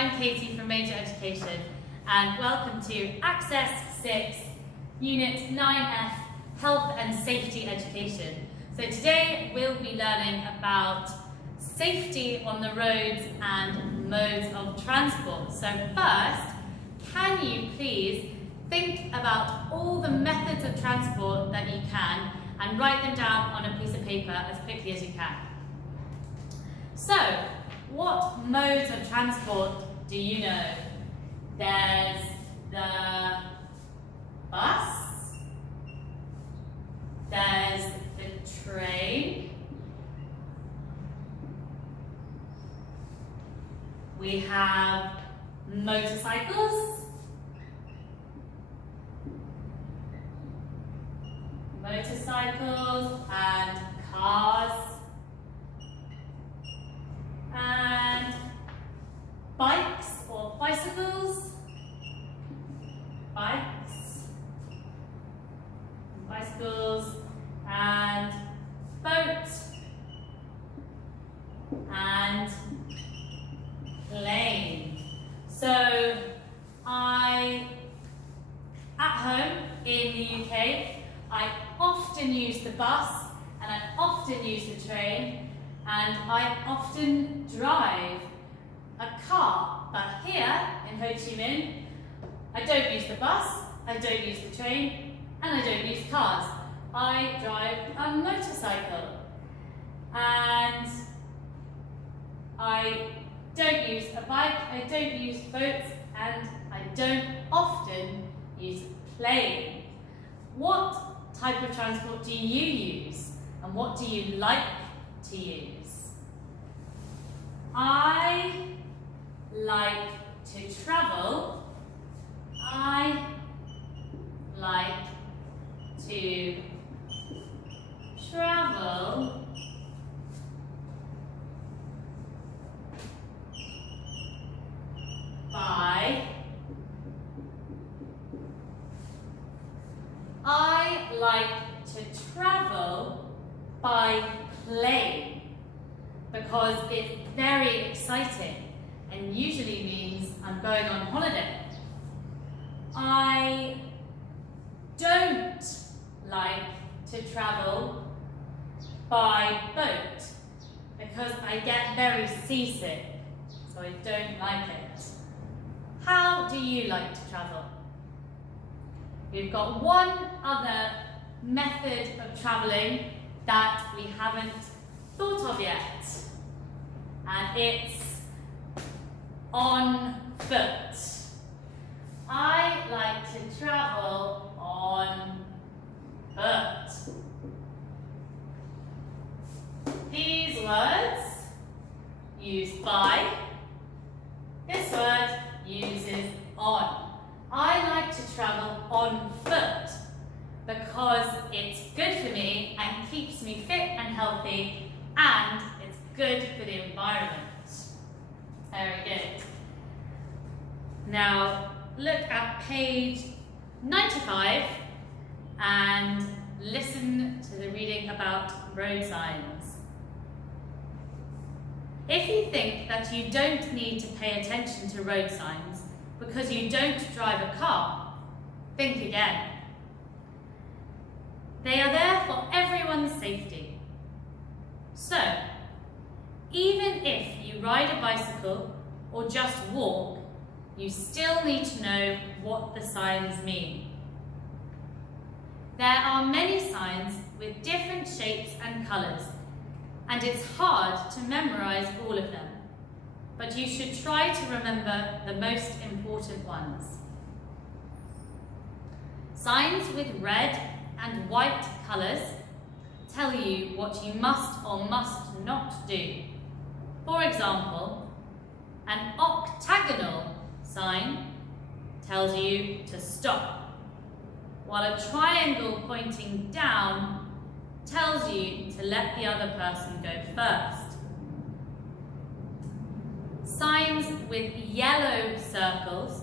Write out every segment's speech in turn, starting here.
I'm Katie from Major Education and welcome to Access 6, Unit 9F, Health and Safety Education. So today we'll be learning about safety on the roads and modes of transport. So first, can you please think about all the methods of transport that you can and write them down on a piece of paper as quickly as you can. So, what modes of transport do you know? There's the bus, there's the train, we have motorcycles, and cars, and bikes or bicycles, and boats, and plane. So at home in the UK, I often use the bus and I often use the train and I often drive a car. But here in Ho Chi Minh, I don't use the bus, I don't use the train, and I don't use cars. I drive a motorcycle. And I don't use a bike, I don't use boats, and I don't often use a plane. What type of transport do you use? And what do you like to use? I like to travel. I like to travel by plane because it's very exciting and usually means I'm going on holiday. I don't like to travel by boat because I get very seasick, so I don't like it. How do you like to travel? We've got one other method of travelling that we haven't thought of yet, and it's on foot. I like to travel on foot. These words use by. This word uses on. I like to travel on foot because it's good for me and keeps me fit and healthy, and it's good for the environment. Very good. Now look at page 95 and listen to the reading about road signs. If you think that you don't need to pay attention to road signs because you don't drive a car, think again. They are there for everyone's safety. So, even if you ride a bicycle or just walk, you still need to know what the signs mean. There are many signs with different shapes and colours, and it's hard to memorise all of them, but you should try to remember the most important ones. Signs with red and white colours tell you what you must or must not do. For example, an octagonal sign tells you to stop, while a triangle pointing down tells you to let the other person go first. Signs with yellow circles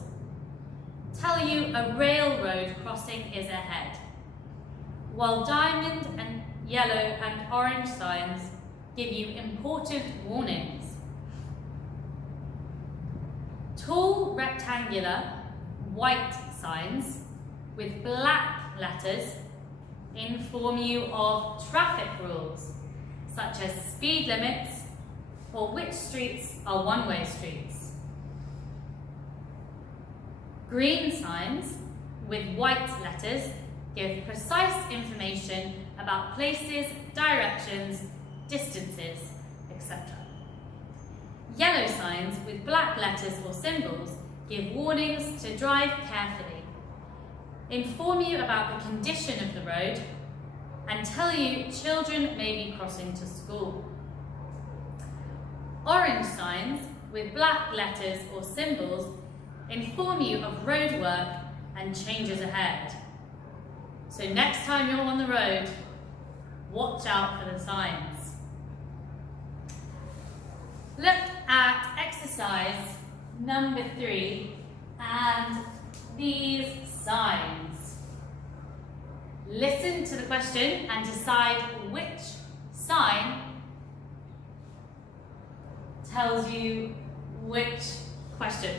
tell you a railroad crossing is ahead, while diamond and yellow and orange signs give you important warnings. tall rectangular white signs with black letters inform you of traffic rules, such as speed limits or which streets are one-way streets. Green signs with white letters give precise information about places, directions, distances, etc. Yellow signs with black letters or symbols give warnings to drive carefully, inform you about the condition of the road, and tell you children may be crossing to school. Orange signs with black letters or symbols inform you of road work and changes ahead. So next time you're on the road, watch out for the signs. Look at exercise number 3 and these signs. Listen to the question and decide which sign tells you which question.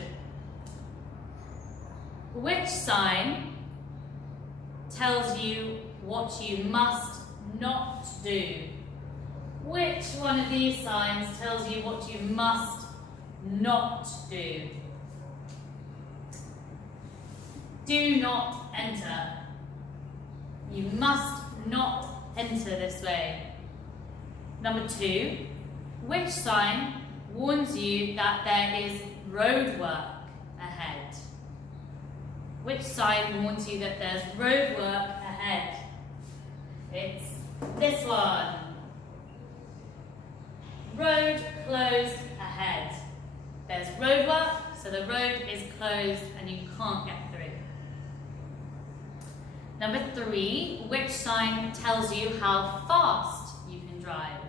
Which sign tells you what you must not do? Which one of these signs tells you what you must not do? Do not enter. You must not enter this way. Number 2, which sign warns you that there is road work ahead? Which sign warns you that there's road work ahead? It's this one. Road closed ahead. There's road work, so the road is closed and you can't get through. Number 3, which sign tells you how fast you can drive?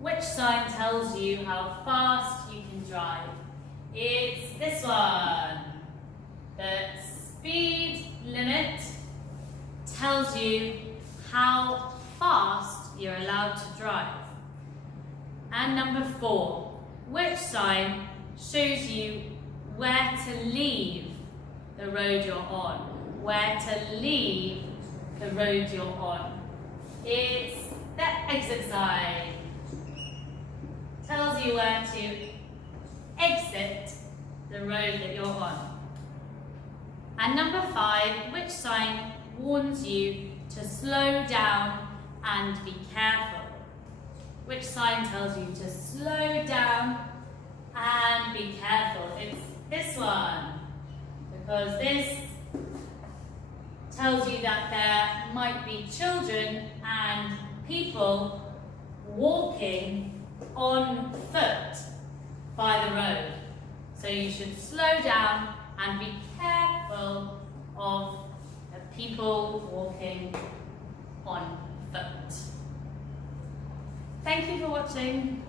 Which sign tells you how fast you can drive? It's this one. The speed limit tells you how fast you're allowed to drive. And number 4, which sign shows you where to leave the road you're on? Where to leave the road you're on? It's the exit sign. Tells you where to exit the road that you're on. And number 5, which sign warns you to slow down and be careful? Which sign tells you to slow down and be careful? It's this one, because this tells you that there might be children and people walking on foot by the road. So you should slow down and be careful of the people walking on foot. Thank you for watching.